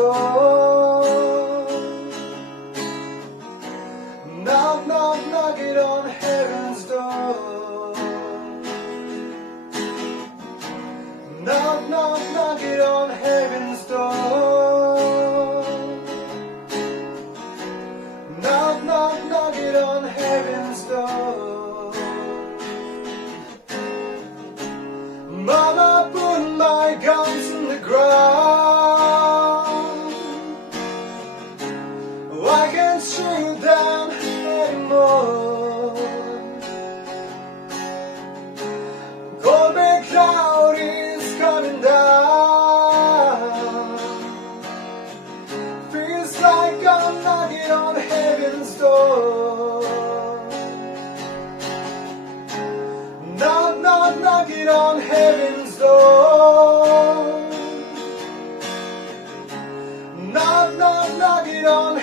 door. Knock, knock, knocking on heaven's door. Knock, knock, knocking on heaven's door. Knock, knock, knocking on heaven's door. Mama, put my guns in the ground. I can't shoot down anymore. Cold and cloud is coming down. Feels like I'm knocking on heaven's door. Knock, knock, knocking on heaven's door. Knock, knock, knocking on